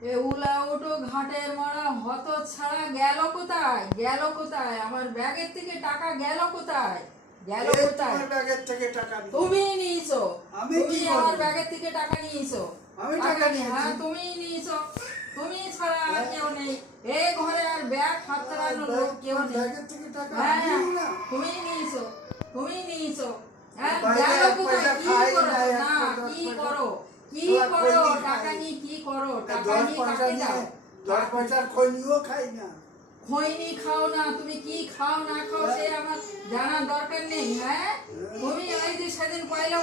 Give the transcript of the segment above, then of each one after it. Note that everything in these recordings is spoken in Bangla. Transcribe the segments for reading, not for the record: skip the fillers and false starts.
এ উলাউটো ঘাটের মরা হত ছাড়া গেল কোথায়, গেল কোথায়? আমার ব্যাগের থেকে টাকা গেল কোথায়, গেল কোথায়? তোমার ব্যাগের থেকে টাকা তুমি নিয়েছো, আমি তুমি কি আমার করব? ব্যাগের থেকে টাকা নিয়েছো। আমি টাকা নিয়েছি। হ্যাঁ তুমি নিয়েছো, তুমি ছাড়া আর কেউ নেই এই ঘরে। আর ব্যাগ হাত চালানোর লোক কেউ নেই। ব্যাগের থেকে টাকা হ্যাঁ নিই না। তুমি নিয়েছো, তুমি নিয়েছো। হ্যাঁ বাইরে গেল এক কোথায়? পয়সা কি খাই করো না, এক না, পয়সা, কি এক করো, কি পয়সা করো? খৈনি টাকা খাই। নিয়ে কি করো? টাকা 10 নিয়ে পয়সা কাকে নিয়ে দাও? 10 পয়সার খৈনিও খাই না। খৈনি খাও না, তুমি কি খাও না খাও সে আমার জানার দরকার নেই। হ্যাঁ তুমি ওই যে সেদিন পয়লা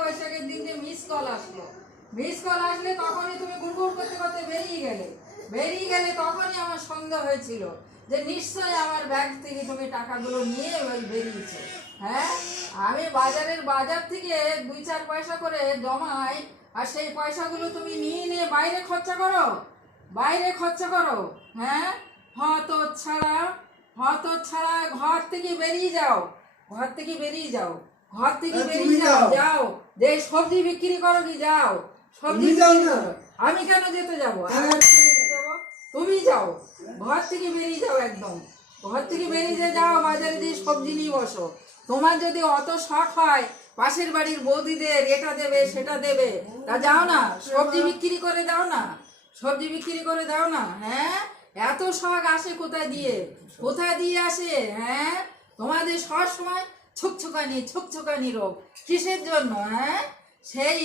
বৈশাখের দিন যে মিস কল আসলো, মিস কল আসলে তখনই তুমি গুড়গুড় করতে করতে বেরিয়ে গেলে তখনই আমার সন্দেহ হয়েছিল যে নিশ্চয়ই আমার ব্যাগ থেকে তুমি টাকাগুলো নিয়ে ওই বেরিয়েছে। হ্যাঁ আমি বাজার থেকে 2-4 পয়সা করে জমাই, আর সেই পয়সাগুলো তুমি নিয়ে বাইরে খরচা করো, বাইরে খরচা করো। হ্যাঁ হত ছাড়া ঘর থেকে বেরিয়ে যাও, ঘর থেকে বেরিয়ে যাও, ঘর থেকে হ্যাঁ, বেরিয়ে তুমি যাও, যাও। যাও যে সবজি বিক্রি করো কি যাও, সবজি তুমি যাও বিক্রি না। করো। আমি কেন যেতে যাবো? হ্যাঁ। তুমি যাও, ঘর থেকে বেরিয়ে যাও, একদম ঘর থেকে বেরিয়ে যাও, বাজারে দিয়ে সবজি নিয়ে বসো। তোমার যদি অত শখ হয় পাশের বাড়ির বৌদিদের এটা দেবে সেটা দেবে, তা যাও না, সবজি বিক্রি করে দাও না, সবজি বিক্রি করে দাও না। হ্যাঁ এত শখ আসে কোথায় দিয়ে আসে? হ্যাঁ তোমাদের সব সময় ছুকছুকানি রোগ কিসের জন্য? হ্যাঁ সেই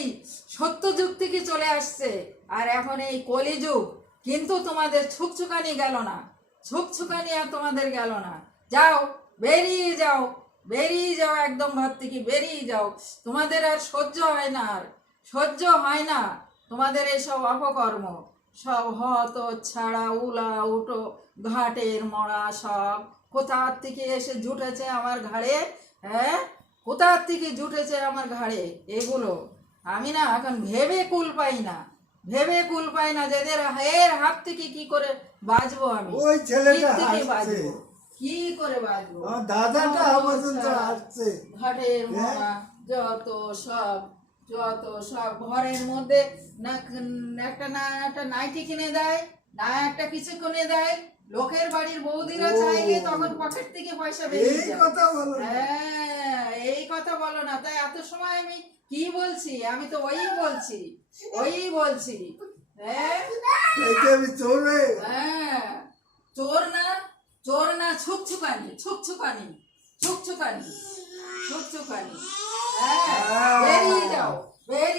সত্য যুগ থেকে চলে আসছে, আর এখন এই কলিযুগ, কিন্তু তোমাদের ছুকছুকানি গেল না, ছুকছুকানি আর তোমাদের গেল না। যাও, বেরিয়ে যাও একদম, ঘর থেকে বেরিয়ে যাও। তোমাদের আর সহ্য হয় না, আর সহ্য হয় না তোমাদের এইসব অপকর্ম। সব হত ছাড়া উলা উটো ঘাটের মরা সব কোথার থেকে এসে জুটেছে আমার ঘাড়ে। হ্যাঁ কোথার থেকে জুটেছে আমার ঘাড়ে এগুলো। আমি না এখন ভেবে কুল পাই না যে এর হাত থেকে কি করে বাঁচবো আমি, ওই ছেলেটা কি থেকে হাসছে। বাঁচবো, কি করে বাঁচবো? আমার দাদাটা পর্যন্ত হাসছে। ঘাটের মরা যত সব ঘরের মধ্যে না একটা নাইটি কিনে দেয়, না একটা কিছু কিনে দেয়। লোকের বাড়ির বৌদিরা ও। চাইলে তখন পকেট থেকে পয়সা বেরিয়ে এই যায়। কথা বলো না। হ্যাঁ এই কথা বলো না। তাই এত সময় আমি কি বলছি? আমি তো ওই বলছি। হ্যাঁ এইটা আমি চলবে। হ্যাঁ চোর না ছুকছুকানি। হ্যাঁ বেরিয়ে যাও, এই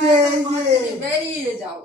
যে, এই যে। বেরিয়ে যাও।